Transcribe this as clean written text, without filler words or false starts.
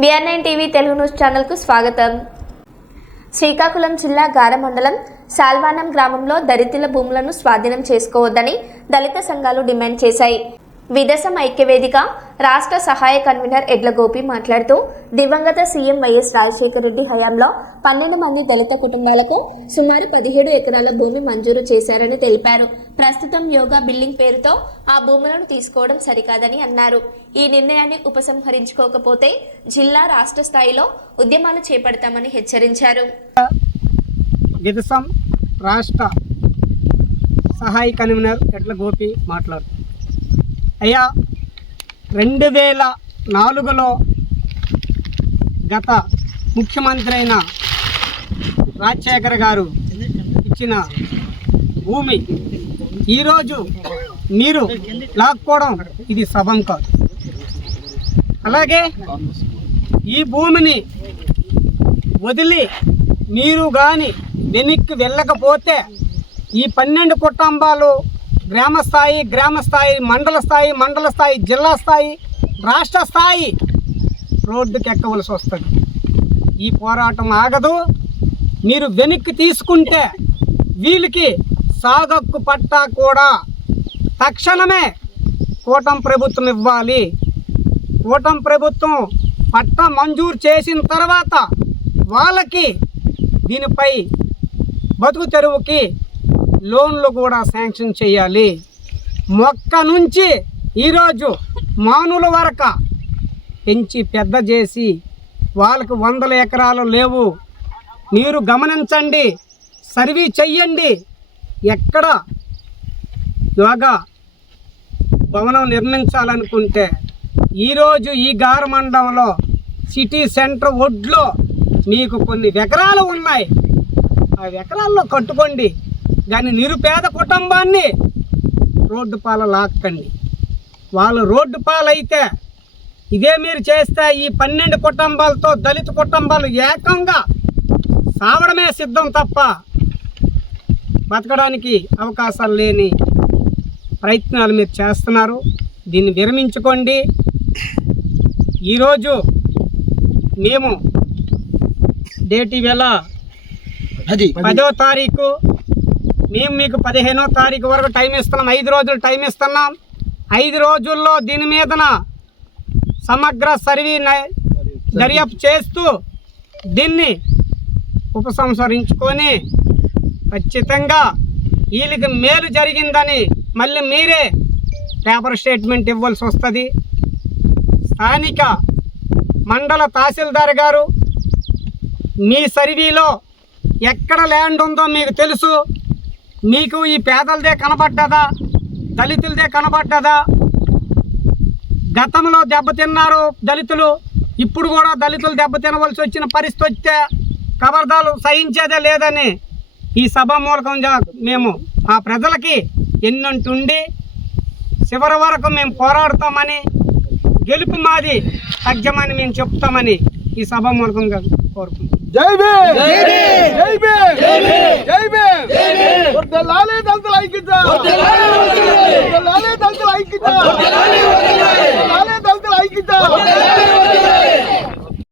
BR9 TV Telugu news channel కు స్వాగతం. శ్రీకాకుళం జిల్లా గార మండలం సాల్వానం గ్రామంలో దళితుల భూములను స్వాధీనం చేసుకోవద్దని దళిత సంఘాలు డిమాండ్ చేశాయి. విదసం ఐక్యవేదిక రాష్ట్ర సహాయ కన్వీనర్ ఎడ్ల గోపి మాట్లాడుతూ దివంగత సీఎం వైఎస్ రాజశేఖర రెడ్డి హయాంలో 12 మంది దళిత కుటుంబాలకు సుమారు 17 ఎకరాల భూమి మంజూరు చేశారని తెలిపారు. ప్రస్తుతం యోగా బిల్డింగ్ పేరుతో ఆ భూములను తీసుకోవడం సరికాదని అన్నారు. ఈ నిర్ణయాన్ని ఉపసంహరించుకోకపోతే జిల్లా రాష్ట్ర స్థాయిలో ఉద్యమాలు చేపడతామని హెచ్చరించారు. విదసం రాష్ట్ర సహాయ కన్వీనర్ ఎడ్ల గోపి మాట్లాడుతూ అయ్యా 2004లో గత ముఖ్యమంత్రి అయిన రాజశేఖర్ గారు ఇచ్చిన భూమి ఈరోజు మీరు లాక్కోవడం ఇది సబం కాదు. అలాగే ఈ భూమిని వదిలి మీరు కానీ వెనక్కి వెళ్ళకపోతే ఈ 12 కుటుంబాలు గ్రామ స్థాయి, మండల స్థాయి, జిల్లా స్థాయి, రాష్ట్ర స్థాయి రోడ్డుకి ఎక్కవలసి వస్తుంది. ఈ పోరాటం ఆగదు. మీరు వెనక్కి తీసుకుంటే వీళ్ళకి సాగక్కు పట్టా కూడా తక్షణమే కూటమి ప్రభుత్వం ఇవ్వాలి. కూటమి ప్రభుత్వం పట్టా మంజూరు చేసిన తర్వాత వాళ్ళకి దీనిపై బతుకు తెరువుకి లోన్లు కూడా శాంక్షన్ చేయాలి. మొక్క నుంచి ఈరోజు మానుల వరకు పెంచి పెద్ద చేసి వాళ్ళకు 100 ఎకరాలు లేవు. మీరు గమనించండి, సర్వే చెయ్యండి. ఎక్కడ యోగా భవనం నిర్మించాలనుకుంటే ఈరోజు ఈ గార మండలంలో సిటీ సెంటర్ ఒడ్లో మీకు కొన్ని ఎకరాలు ఉన్నాయి. ఆ ఎకరాల్లో కట్టుకోండి. కానీ నిరుపేద కుటుంబాన్ని రోడ్డు పాల లాక్కండి. వాళ్ళు రోడ్డు పాలైతే ఇదే మీరు చేస్తే ఈ 12 కుటుంబాలతో దళిత కుటుంబాలు ఏకంగా సావడమే సిద్ధం తప్ప బతకడానికి అవకాశాలు లేని ప్రయత్నాలు మీరు చేస్తున్నారు. దీన్ని విరమించుకోండి. ఈరోజు మేము డేట్ వేళ 10వ తారీఖు మేము మీకు 15వ తారీఖు వరకు టైం ఇస్తున్నాం. 5 రోజులు టైం ఇస్తున్నాం. 5 రోజుల్లో దీని మీదన సమగ్ర సర్వే దర్యాప్తు చేస్తూ దీన్ని ఉపసంహరించుకొని ఖచ్చితంగా వీళ్ళకి మేలు జరిగిందని మళ్ళీ మీరే పేపర్ స్టేట్మెంట్ ఇవ్వాల్సి వస్తుంది. స్థానిక మండల తహసీల్దార్ గారు మీ సర్వేలో ఎక్కడ ల్యాండ్ ఉందో మీకు తెలుసు. మీకు ఈ పేదలదే కనబడ్డదా, దళితులదే కనబడ్డదా? గతంలో దెబ్బతిన్నారు దళితులు, ఇప్పుడు కూడా దళితులు దెబ్బతినవలసి వచ్చిన పరిస్థితి వస్తే కబర్దాలు సహించేదే లేదని ఈ సభ మూలకంగా మేము ఆ ప్రజలకి ఎన్నంటుండి చివరి వరకు మేము పోరాడతామని, గెలుపు మాది తగ్గమని మేము చెప్తామని ఈ సభ మూలకంగా కోరుకుంటున్నాం. జై భీమ్.